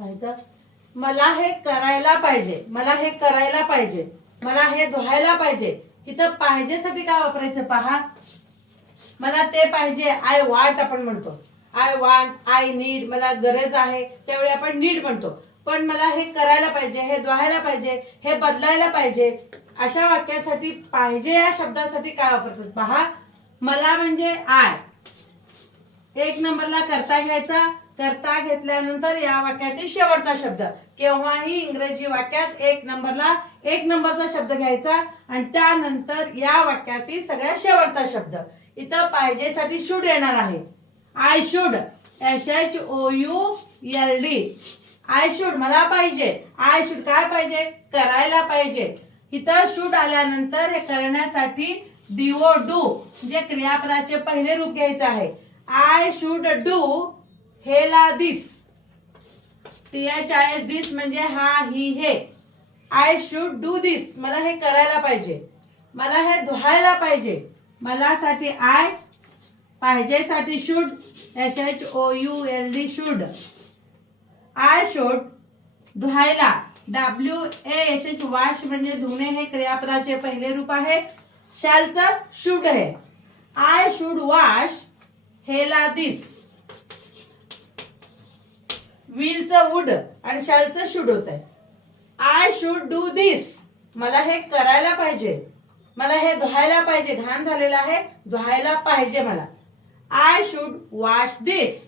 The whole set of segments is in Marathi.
फायदा मला हे करायला पाहिजे मला हे करायला पाहिजे मला हे धुवायला पाहिजे इथं पाहिजेसाठी काय वापरायचं पहा? मला ते पाहिजे आय वांट आपण म्हणतो. आय वांट आय नीड मला गरज आहे त्यावेळी आपण नीड म्हणतो. पण मला हे करायला पाहिजे हे धुवायला पाहिजे हे बदलायला पाहिजे अशा वाक्यासाठी पाहिजे या शब्दासाठी काय वापरतात पहा? मला म्हणजे आय एक नंबरला करता घ्यायचा करता घेतल्यानंतर या वाक्यातील शेवटचा शब्द. केव्हाही इंग्रजी वाक्यात एक नंबरला एक नंबरचा शब्द घ्यायचा आणि त्यानंतर या वाक्यातील सगळ्यात शेवटचा शब्द. इथं पाहिजेसाठी शुड येणार आहे. I should S H O U L D I should मला पाहिजे. आय शुड काय पाहिजे? करायला पाहिजे. इथं शुड आल्यानंतर हे करण्यासाठी डीओ डू जे क्रियापदाचे पहिले रूप घ्यायचं आहे. आय शुड डू हेला this. T H I S this म्हणजे हा ही हे. आय शुड डू दिस मला हे करायला पाहिजे. मला हे धुवायला पाहिजे. मला साठी I पाहिजेसाठी should S H O U L D should I should धुवायला. W A S H wash म्हणजे धुणे हे क्रियापदाचे पहिले रूप आहे. शालचं शुड आहे. आय शुड वॉश हेला दिस. विलचं वुड आणि शालचं शूड होत आहे आय शुड डू दिस मला हे करायला पाहिजे. मला हे धुवायला पाहिजे. घाण झालेलं आहे. धुवायला पाहिजे मला. आय शुड वॉश दिस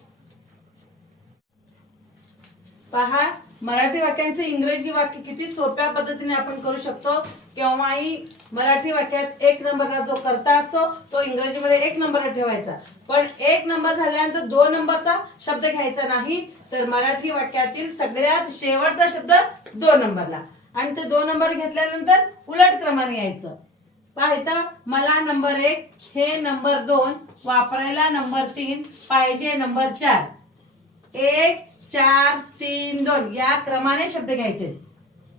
पहा मराठी वाक्यांचे इंग्रजी वाक्य किती सोप्या पद्धतीने आपण करू शकतो? केव्हाही मराठी वाक्यात एक नंबरला जो करता असतो तो इंग्रजीमध्ये एक नंबरला ठेवायचा. पण एक नंबर झाल्यानंतर दोन नंबरचा शब्द घ्यायचा नाही तर मराठी वाक्यातील सगळ्यात शेवटचा शब्द दोन नंबरला. आणि ते दोन नंबर घेतल्यानंतर उलट क्रमाने यायचं. पाहिजे मला नंबर एक हे नंबर दोन वापरायला नंबर तीन पाहिजे नंबर चार. एक चार तीन दोन. या क्रमाने शब्द घ्यायचे.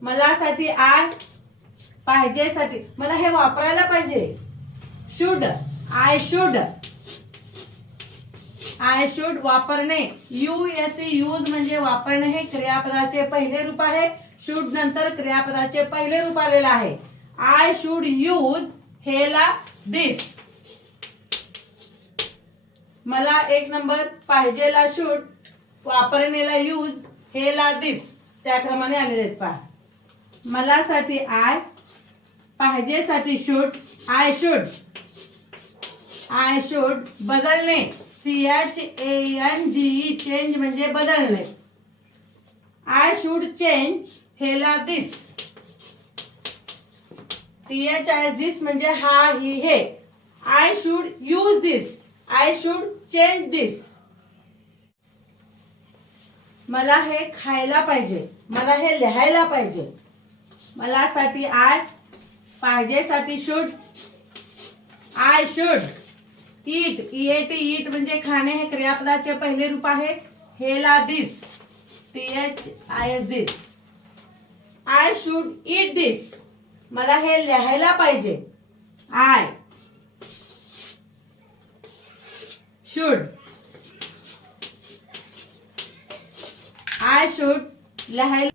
मला साठी आय पाहिजेसाठी. मला हे वापरायला पाहिजे. Should. I should. I should वापरणे. यू एस यूज म्हणजे वापरणे हे क्रियापदाचे पहिले रूप आहे. शुड नंतर क्रियापदाचे पहिले रूप आलेलं आहे. आय शुड यूज हेला दिस. मला एक नंबर पाहिजेला शूट वापरणेला यूज हेला दिस त्या क्रमाने आलेले आहेत पहा. मला साठी I पाहिजेसाठी should I should I should बदलणे. C H A N G change म्हणजे बदलणे. आय शूड चेंज हेला this T H I this म्हणजे हा ही हे. I should use this I should change this मला हे खायला पाहिजे. मला हे लिहायला पाहिजे. मला साठी I पाहिजेसाठी should I should eat E A T eat म्हणजे खाणे हे क्रियापदाचे पहिले रूप आहे. हेला this T H I S this I should eat this मला हे लिहायला पाहिजे. आय शुड आय शुड लिहायला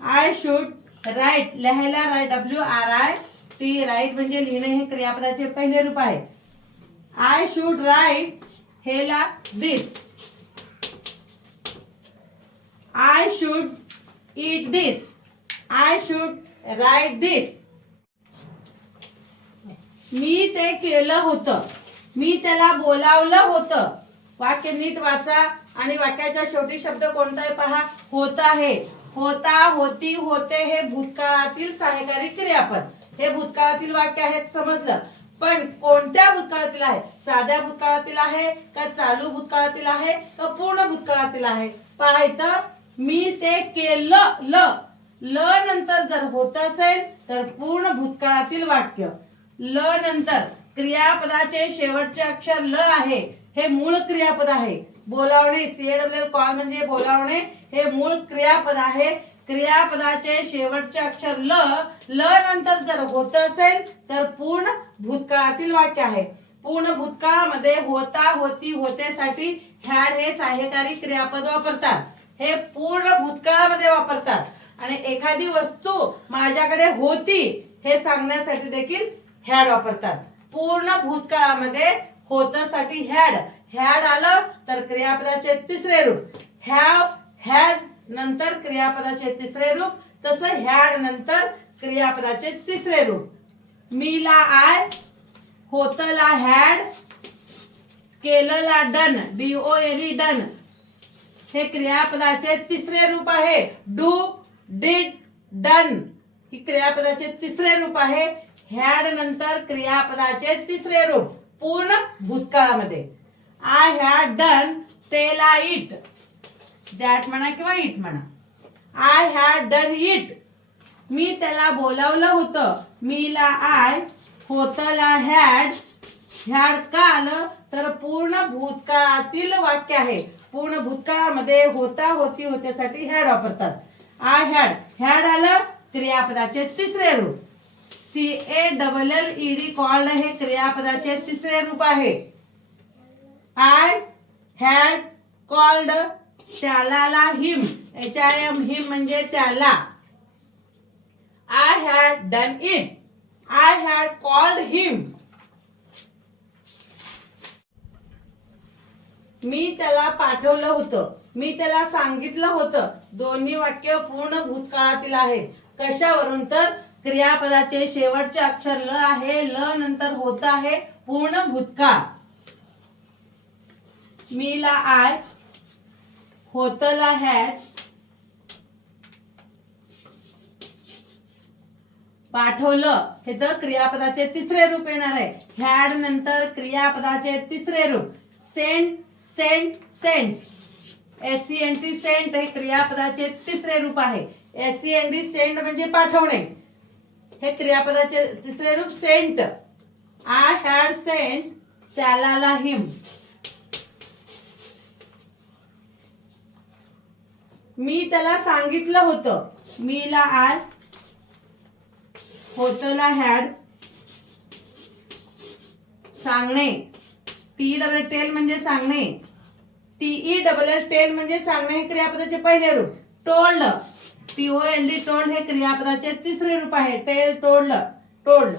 आय शूड राईट लिहायला write W R I T write म्हणजे लिहिणे हे क्रियापदाचे पहिले रूप आहे. आय शूड राईट हेला this I should eat this I should write this मी ते केलं होतं. मी त्याला बोलावलं होतं. वाक्य नीट वाचा आणि वाक्याच्या शेवटी शब्द कोणता आहे पहा. होत आहे. होता होती होते हे भूतकाळातील सहाय्यकारी क्रियापद. हे भूतकाळातील वाक्य आहेत समजलं. पण कोणत्या भूतकाळातील आहे? साध्या भूतकाळातील आहे का चालू भूतकाळातील आहे का पूर्ण भूतकाळातील आहे? पाहायचं मी ते केलं ल. ल नंतर जर होत असेल तर पूर्ण भूतकाळातील वाक्य. ल नंतर. क्रियापदाचे शेवटचे अक्षर ल आहे. हे मूळ क्रियापद आहे. बोलावणे सीएडब्ल्यू कॉल म्हणजे बोलावणे हे मूळ क्रियापद आहे. क्रियापदाचे शेवटचे अक्षर ल ल नंतर जर होत असेल तर पूर्ण भूतकाळातील वाक्य आहे. पूर्ण भूतकाळामध्ये होता होती होतेसाठी ह्याड हे सहाय्यकारी क्रियापद वापरतात. हे पूर्ण भूतकाळामध्ये वापरतात. आणि एखादी वस्तू माझ्याकडे होती हे सांगण्यासाठी देखील ह्याड वापरतात. पूर्ण भूतकाळामध्ये होतसाठी हॅड हॅड आलं तर क्रियापदाचे तिसरे रूप. हॅव हॅज नंतर क्रियापदाचे तिसरे रूप. तसं हॅड नंतर क्रियापदाचे तिसरे रूप. मीला आय होतला had केलला done D O O done. हे क्रियापदाचे तिसरे रूप आहे. Do did done. ही क्रियापदाचे तिसरे रूप आहे. हॅड नंतर क्रियापदाचे तिसरे रूप. पूर्ण भूतकाळामध्ये. आय हॅड डन तेला इट. दॅट म्हणा किंवा इट म्हणा. I had done it. मी त्याला बोलावलं होतं. मीला आय होतला हॅड. हॅड का आलं? तर पूर्ण भूतकाळातील वाक्य आहे. पूर्ण भूतकाळामध्ये होता होती होत्यासाठी हॅड वापरतात. आय हॅड हॅड आलं क्रियापदाचे तिसरे रूप. C A double L E D called हे क्रियापदाचे तिसरे रूप आहे. आय हॅड कॉल्ड त्याला him H I M him म्हणजे त्याला. I had done it I had called him मी त्याला पाठवलं होतं. मी त्याला सांगितलं होतं. दोन्ही वाक्य पूर्ण भूतकाळातील आहेत. कशावरून तर क्रियापदाचे शेवटचे अक्षर ल आहे ल नंतर होत आहे पूर्ण भूतकाळ. मीला आय होतला हॅड पाठवलं. हे तर क्रियापदाचे तिसरे रूप येणार आहे. हॅड नंतर क्रियापदाचे तिसरे रूप. Sent sent sent. S C N T sent हे क्रियापदाचे तिसरे रूप आहे. S C N D send म्हणजे पाठवणे. हे क्रियापदाचे तिसरे रूप सेंट. आय हॅड सेंट त्याला हिम. मी त्याला सांगितलं होतं. मीला आय होतला हॅड सांगणे. टी डबल टेल म्हणजे सांगणे. टीई डबल टेल म्हणजे सांगणे हे क्रियापदाचे पहिले रूप. टोल्ड डी टोल्ड हे क्रियापदाचे तिसरे रूप आहे. Tell told told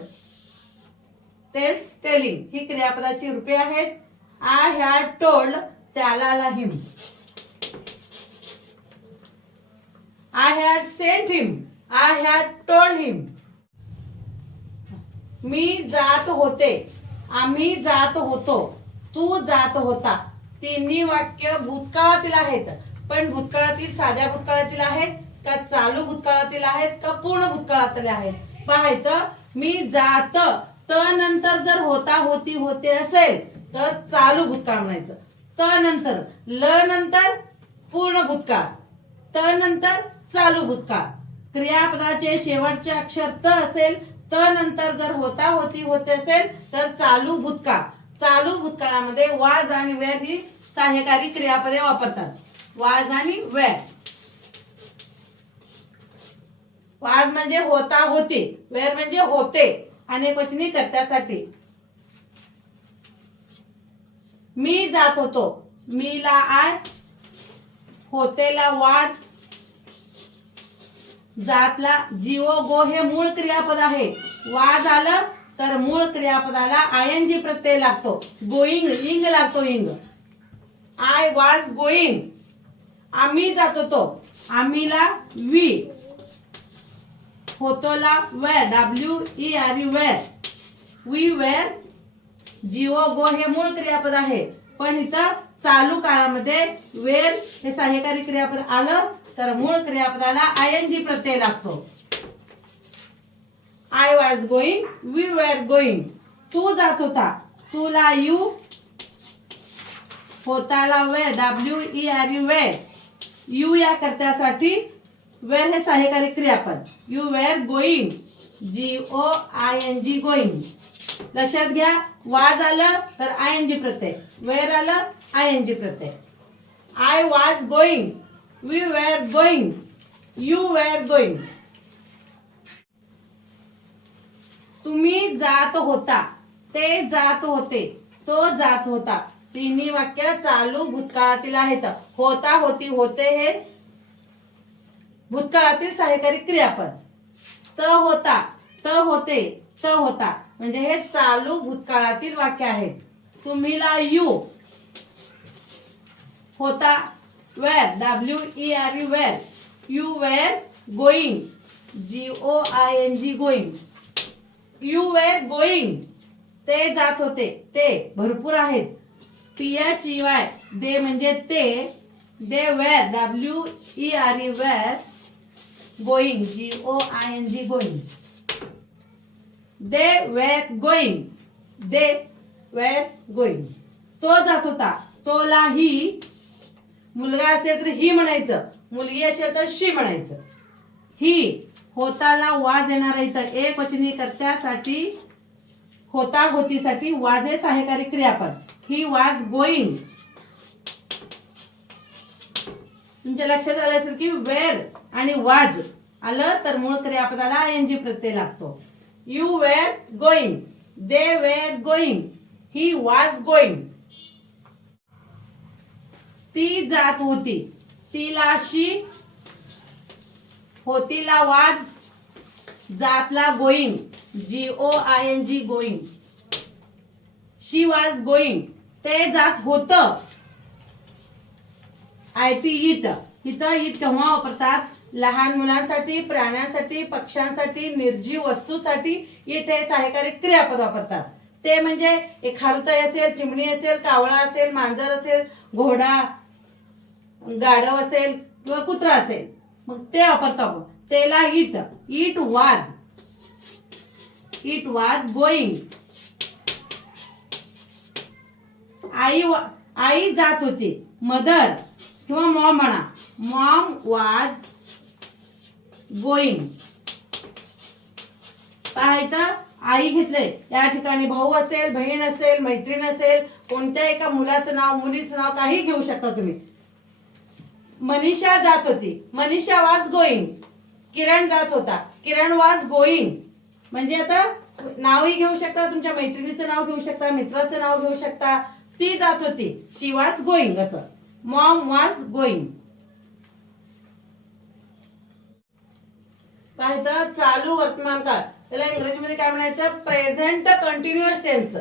tells telling ही क्रियापदाची रूपे आहेत. आय ह्या टोल्ड त्याला him I had sent him. I had told him. मी जात होते. आम्ही जात होतो. तू जात होता. तिन्ही वाक्य भूतकाळातील आहेत. पण भूतकाळातील साध्या भूतकाळातील आहेत. का चालू भूतकाळातील आहेत का पूर्ण भूतकाळातील आहेत? पाहायचं मी जात त नंतर जर होता होती होते असेल तर चालू भूतकाळ म्हणायचं. त नंतर ल नंतर पूर्ण भूतकाळ. त नंतर चालू भूतकाळ. क्रियापदाचे शेवटचे अक्षर त असेल त नंतर जर होता होती होते असेल तर चालू भूतकाळ. चालू भूतकाळामध्ये वाज आणि वेळ ही सहाय्यकारी क्रियापदे वापरतात. वाज आणि वेळ. वाज म्हणजे होता होते वेर म्हणजे होते अनेक वचनी कर्त्यासाठी मी जात होतो. मी ला आय होतेला वाज जातला जीओ गो हे मूळ क्रियापद आहे. वाज आलं तर मूळ क्रियापदाला आयनजी प्रत्यय लागतो. गोईंग इंग लागतो इंग. I was going. आम्ही जात होतो. आम्हीला we. होतोला were W E R U were. We were G O go हे मूळ क्रियापद आहे. पण इथं चालू काळामध्ये वेर हे सहाय्यकारी क्रियापद आलं तर मूळ क्रियापदाला आय एन जी प्रत्यय लागतो. I was going we were going तू जात होता. तुला यू होताला were W E R U were you या कर्त्यासाठी वेअर हे सहाय्यकारी क्रियापद you were going G O I N G going लक्षात घ्या वाज आलं तर I N G Pratyaya. Wear आलं? I N G Pratyaya. I was going we were going you were going तुम्ही जात होता. ते जात होते. तो जात होता. तिन्ही वाक्य चालू भूतकाळातील आहेत. होता होती होते हे भूतकाळातील सहाय्यकारी क्रियापद. त होता त होते त होता. म्हणजे हे चालू भूतकाळातील वाक्य आहेत तुम्हीला यू. होता were W E R U were you were going. G O I N G going. You were going. ते जात होते ते भरपूर आहेत. P Y. दे म्हणजे ते they were W E R E were going G O I N G going they were going they were going तो जात होता. तोला ही मुलगा असेल तर ही म्हणायचं. मुलगी असेल तर शी म्हणायचं. ही होताला वाज येणार आहे तर एक वचनी कर्त्यासाठी होता होतीसाठी वाजे हे सहाय्यकारी क्रियापद. ही वाज गोईंग तुमच्या लक्षात आलं असेल की वेर आणि वाज. आलं तर मूळ क्रियापदाला एन जी प्रत्यय लागतो. You were going they were going he was going ती जात होती. तिला शी होतीला वाज. जातला going G O I N G going she was going ते जात होत. आय टी इट इथं इट केव्हा वापरतात. लहान मुलांसाठी प्राण्यांसाठी पक्ष्यांसाठी निर्जीव वस्तूसाठी इट हे सहाय्यकारी क्रियापद वापरतात. ते म्हणजे एक खारुताई असेल चिमणी असेल कावळा असेल मांजर असेल घोडा गाढव असेल किंवा कुत्रा असेल. मग ते वापरतो आपण. त्याला it it was. It was going आई आई जात होती. मदर किंवा मॉम म्हणा. मॉम वाज गोईंग. पाहायचं आई घेतलंय. या ठिकाणी भाऊ असेल बहीण असेल मैत्रीण असेल कोणत्या एका मुलाचं नाव मुलीचं नाव काही घेऊ शकता तुम्ही. मनीषा जात होती. मनीषा वाज गोईंग किरण जात होता. किरण वाज गोईंग म्हणजे आता नावही घेऊ शकता तुमच्या मैत्रिणीचं नाव घेऊ शकता मित्राचं नाव घेऊ शकता. ती जात होती. शी वाज गोईंग असं. मॉम वाज गोईंग पाहिजे चालू वर्तमान काळ. त्याला इंग्रजीमध्ये काय म्हणायचं? प्रेझेंट कंटिन्युअस टेन्स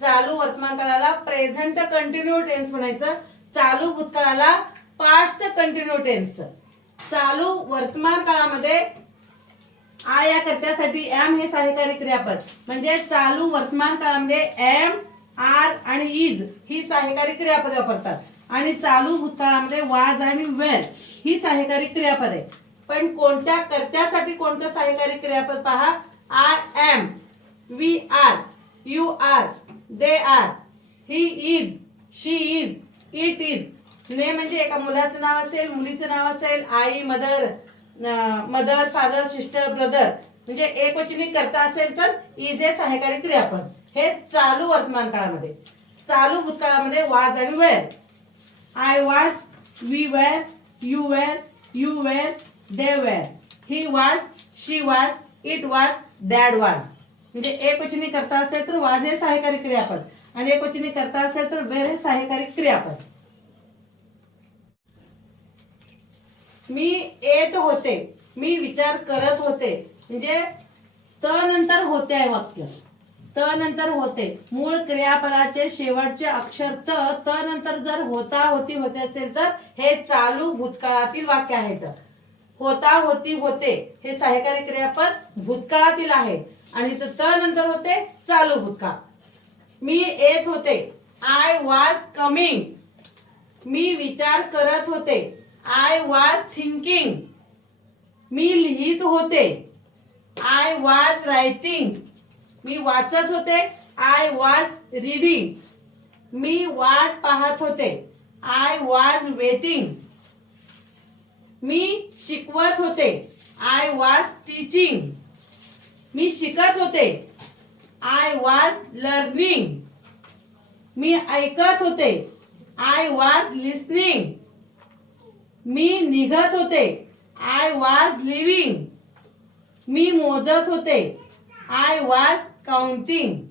चालू वर्तमान काळाला प्रेझेंट कंटिन्यू टेन्स म्हणायचं. चालू भूतकाळाला पास्ट कंटिन्यू टेन्स चालू वर्तमान काळामध्ये आ या कर्त्यासाठी एम हे सहाय्यकारी क्रियापद. म्हणजे चालू वर्तमान काळामध्ये एम आर आणि इज ही सहाय्यकारी क्रियापद वापरतात. आणि चालू भूतकाळामध्ये वाज आणि वेल ही सहाय्यकारी क्रियापद. आहे पण कोणत्या कर्त्यासाठी कोणतं सहकारी क्रियापद पहा? I am we are you are they are he is she is it is ने म्हणजे एका मुलाचं नाव असेल मुलीचं नाव असेल आई mother mother father sister brother म्हणजे एक वचनी करता असेल तर इज ए सहाय्यकारी क्रियापद. हे चालू वर्तमान काळामध्ये चालू भूतकाळामध्ये वाज आणि were I was we were you were you were they were he was she was it वाज डॅड वाज म्हणजे एक वचनी करता असेल तर वाज हे सहाय्यकारी क्रियापद. आणि एक वचनी करता असेल तर वेर हे सहाय्यकारी क्रियापद. मी येत होते. मी विचार करत होते. म्हणजे त नंतर होते आहे वाक्य. त नंतर होते. मूळ क्रियापदाचे शेवटचे अक्षर त त नंतर जर होता होती होते असेल तर हे चालू भूतकाळातील वाक्य आहेत होता होती होते. हे सहाय्यकारी क्रियापद भूतकाळातील आहे. आणि तर त नंतर होते चालू भूतकाळ. मी येत होते. आय वॉज कमिंग मी विचार करत होते. आय वॉज थिंकिंग मी लिहित होते. आय वॉज रायटिंग मी वाचत होते. आय वॉज रिडिंग मी वाट पाहत होते. आय वॉज वेटिंग मी शिकवत होते. आय वॉज टीचिंग मी शिकत होते. आय वॉज लर्निंग मी ऐकत होते. आय वॉज लिस्निंग मी निघत होते. आय वॉज लिव्हिंग मी मोजत होते. I was counting